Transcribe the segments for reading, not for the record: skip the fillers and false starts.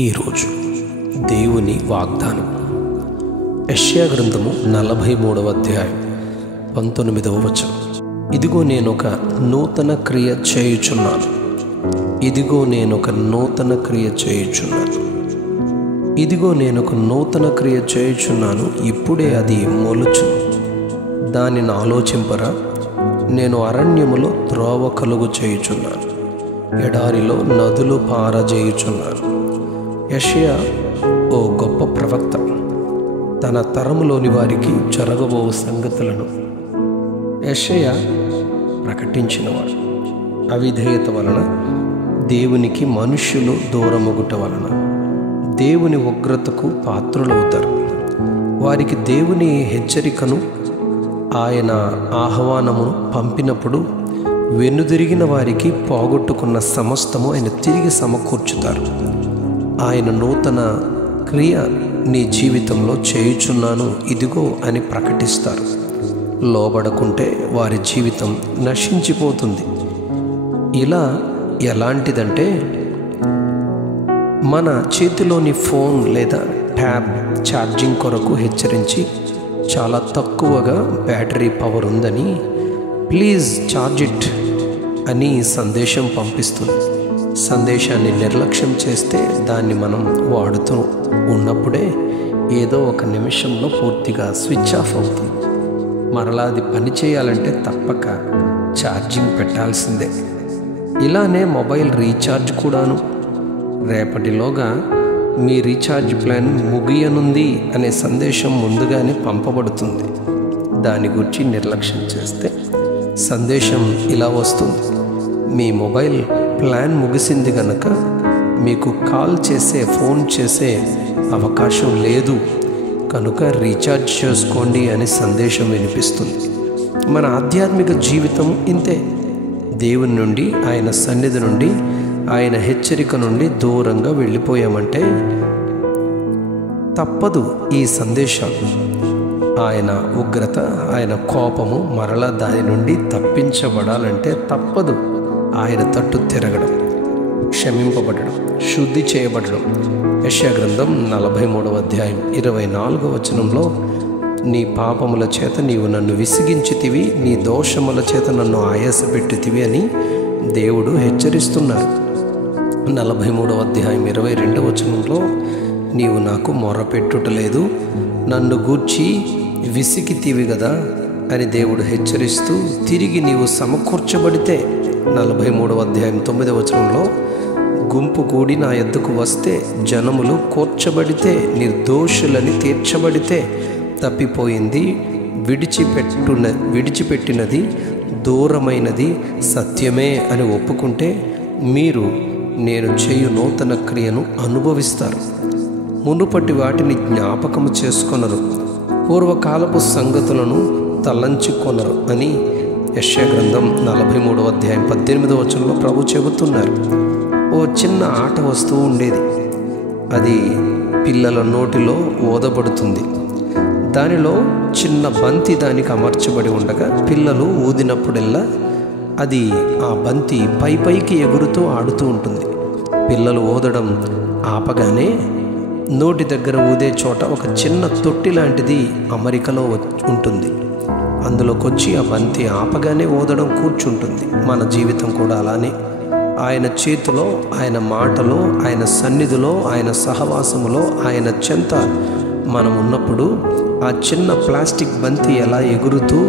ఈరోజు దేవుని వాగ్దానం యెషయా గ్రంథము 43వ అధ్యాయం 19వ వచనం. ఇదిగో నేనొక నూతన క్రియ చేయుచున్నాను. ఇదిగో నేనొక నూతన క్రియ చేయుచున్నాను. ఇదిగో నేనొక నూతన క్రియ చేయుచున్నాను. ఇప్పుడే అది మొలుచును. దానిని ఆలోచింపరా? నేను అరణ్యములో త్రోవ కలుగు చేయుచున్నాను, ఎడారిలో నదులు పారజేయుచున్నాను. యెషయా ఓ గొప్ప ప్రవక్త. తన తరములోని వారికి జరగబో సంగతులను యెషయా ప్రకటించినవాడు. అవిధేయత వలన దేవునికి మనుష్యులు దూరమగుట వలన దేవుని ఉగ్రతకు పాత్రులవుతారు. వారికి దేవుని హెచ్చరికను, ఆయన ఆహ్వానమును పంపినప్పుడు వెనుదిరిగిన వారికి పోగొట్టుకున్న సమస్తము ఆయన తిరిగి సమకూర్చుతారు. ఆయన నూతన క్రియ నీ జీవితంలో చేయుచున్నాను ఇదిగో అని ప్రకటిస్తారు. లోబడకుంటే వారి జీవితం నశించిపోతుంది. ఇలా ఎలాంటిదంటే, మన చేతిలోని ఫోన్ లేదా ట్యాబ్ ఛార్జింగ్ కొరకు హెచ్చరించి చాలా తక్కువగా బ్యాటరీ పవర్ ఉందని, ప్లీజ్ ఛార్జ్ ఇట్ అని సందేశం పంపిస్తుంది. సందేశాన్ని నిర్లక్ష్యం చేస్తే దాన్ని మనం వాడుతూ ఉన్నప్పుడే ఏదో ఒక నిమిషంలో పూర్తిగా స్విచ్ ఆఫ్ అవుతుంది. మరలా అది పని చేయాలంటే తప్పక ఛార్జింగ్ పెట్టాల్సిందే. ఇలానే మొబైల్ రీఛార్జ్ కూడాను. రేపటిలోగా మీ రీఛార్జ్ ప్లాన్ ముగియనుంది అనే సందేశం ముందుగానే పంపబడుతుంది. దాని గురించి నిర్లక్ష్యం చేస్తే సందేశం ఇలా వస్తుంది: మీ మొబైల్ ప్లాన్ ముగిసింది కనుక మీకు కాల్ చేసే, ఫోన్ చేసే అవకాశం లేదు కనుక రీఛార్జ్ చేసుకోండి అని సందేశం వినిపిస్తుంది. మన ఆధ్యాత్మిక జీవితం ఇంతే. దేవుని నుండి, ఆయన సన్నిధి నుండి, ఆయన హెచ్చరిక నుండి దూరంగా వెళ్ళిపోయామంటే తప్పదు ఈ సందేశాలు. ఆయన ఉగ్రత, ఆయన కోపము మరలా దాని నుండి తప్పించబడాలంటే తప్పదు. ఆయన తట్టు తిరగడం, క్షమింపబడడం, శుద్ధి చేయబడడం. యెషయా గ్రంథం 43వ అధ్యాయం 24వ వచనంలో, నీ పాపముల చేత నీవు నన్ను విసిగించితివి, నీ దోషముల చేత నన్ను ఆయాసపెట్టితివి అని దేవుడు హెచ్చరిస్తున్నారు. 43వ అధ్యాయం 22వ వచనంలో, నీవు నాకు మొరపెట్టుటలేదు, నన్ను గూర్చి విసిగితివి కదా అని దేవుడు హెచ్చరిస్తూ, తిరిగి నీవు సమకూర్చబడితే 43వ అధ్యాయం 9వ వచనంలో, గుంపు కూడి నా యొద్దకు వస్తే, జనములు కూర్చబడితే, నిర్దోషులని తీర్చబడితే, తప్పిపోయింది విడిచిపెట్టినది దూరమైనది సత్యమే అని ఒప్పుకుంటే మీరు నేను చేయు నూతన క్రియను అనుభవిస్తారు. మునుపటి వాటిని జ్ఞాపకము చేసుకొనరు, పూర్వకాలపు సంగతులను తలంచుకొనరు అని యెషయా గ్రంథం 43వ అధ్యాయం 18వ వచనంలో ప్రభు చెబుతున్నారు. ఓ చిన్న ఆట వస్తువు ఉండేది. అది పిల్లల నోటిలో ఊదబడుతుంది. దానిలో చిన్న బంతి దానికి అమర్చబడి ఉండగా పిల్లలు ఊదినప్పుడల్లా అది ఆ బంతి పైకి ఎగురుతూ ఆడుతూ ఉంటుంది. పిల్లలు ఊదడం ఆపగానే నోటి దగ్గర ఊదే చోట ఒక చిన్న తొట్టి లాంటిది అమరికలో ఉంటుంది. అందులోకొచ్చి ఆ బంతి ఆపగానే ఊదడం కూర్చుంటుంది. మన జీవితం కూడా అలానే. ఆయన చేతిలో, ఆయన మాటలో, ఆయన సన్నిధిలో, ఆయన సహవాసములో, ఆయన చెంత మనం ఉన్నప్పుడు ఆ చిన్న ప్లాస్టిక్ బంతి ఎలా ఎగురుతూ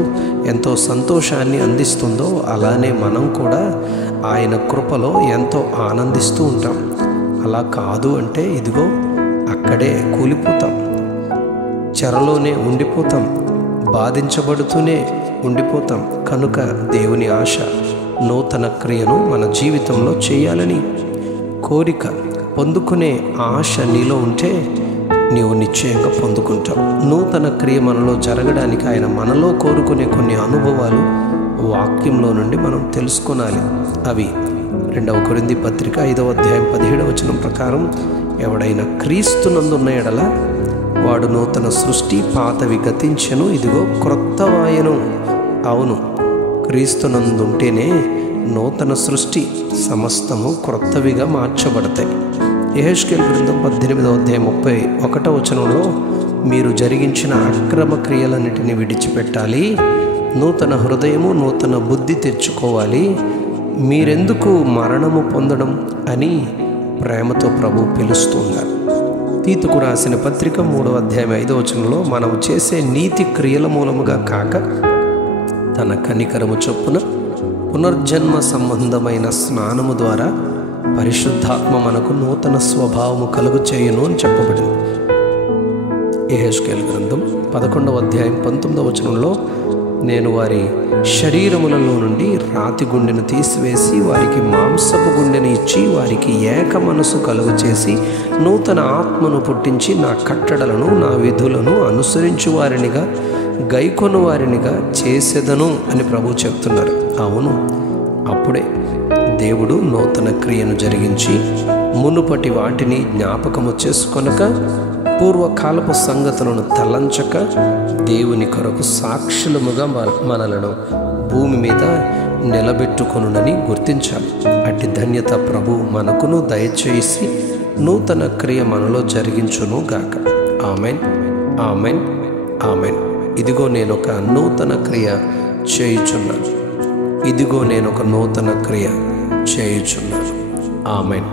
ఎంతో సంతోషాన్ని అందిస్తుందో అలానే మనం కూడా ఆయన కృపలో ఎంతో ఆనందిస్తూ ఉంటాం. అలా కాదు అంటే ఇదిగో అక్కడే కూలిపోతాం, చెరలోనే ఉండిపోతాం, బాధించబడుతూనే ఉండిపోతాం. కనుక దేవుని ఆశ నూతన క్రియను మన జీవితంలో చేయాలని కోరిక, పొందుకునే ఆశ నీలో ఉంటే నీవు నిశ్చయంగా పొందుకుంటావు. నూతన క్రియ మనలో జరగడానికి ఆయన మనలో కోరుకునే కొన్ని అనుభవాలు వాక్యంలో నుండి మనం తెలుసుకోవాలి. అవి 2వ కొరింథీ పత్రిక 5వ అధ్యాయం 17వ వచనం ప్రకారం, ఎవడైనా క్రీస్తునందున్న ఎడల వాడు నూతన సృష్టి, పాతవి గతించెను, ఇదిగో క్రొత్తవాయెను. అవును, క్రీస్తునందుంటేనే నూతన సృష్టి, సమస్తము క్రొత్తవిగా మార్చబడతాయి. యెహెజ్కేలు గ్రంథం 18వ అధ్యాయం 31వ వచనంలో మీరు జరిగించిన అక్రమ క్రియలన్నిటిని విడిచిపెట్టాలి, నూతన హృదయము నూతన బుద్ధి తెచ్చుకోవాలి, మీరెందుకు మరణము పొందడం అని ప్రేమతో ప్రభు పిలుస్తున్నారు. తీతుకు రాసిన పత్రిక 3వ అధ్యాయం 5వ వచనంలో మనం చేసే నీతి క్రియల మూలముగా కాక తన కనికరము చొప్పున పునర్జన్మ సంబంధమైన స్నానము ద్వారా పరిశుద్ధాత్మ మనకు నూతన స్వభావము కలుగు చేయును అని చెప్పబడింది. యెహెజ్కేలు గ్రంథం 11వ అధ్యాయం 19వ వచనంలో నేను వారి శరీరములలో నుండి రాతి గుండెను తీసివేసి వారికి మాంసపు గుండెను ఇచ్చి వారికి ఏక మనసు కలుగు చేసి నూతన ఆత్మను పుట్టించి నా కట్టడలను నా విధులను అనుసరించు వారినిగా గైకొను వారినిగా చేసేదను అని ప్రభు చెప్తున్నారు. అవును, అప్పుడే దేవుడు నూతన క్రియను జరిగించి మునుపటి వాటిని జ్ఞాపకము చేసుకొనక పూర్వకాలపు సంగతులను తలంచక దేవుని కొరకు సాక్షులముగా మనలను భూమి మీద నిలబెట్టుకొనునని గుర్తించాలి. అట్టి ధన్యత ప్రభు మనకును దయచేసి నూతన క్రియ మనలో జరిగించును గాక. Amen, amen, amen. ఇదిగో నేను ఒక నూతన క్రియ చేయుచున్నాను. ఇదిగో నేను ఒక నూతన క్రియ చేయుచున్నాను. ఆమెన్.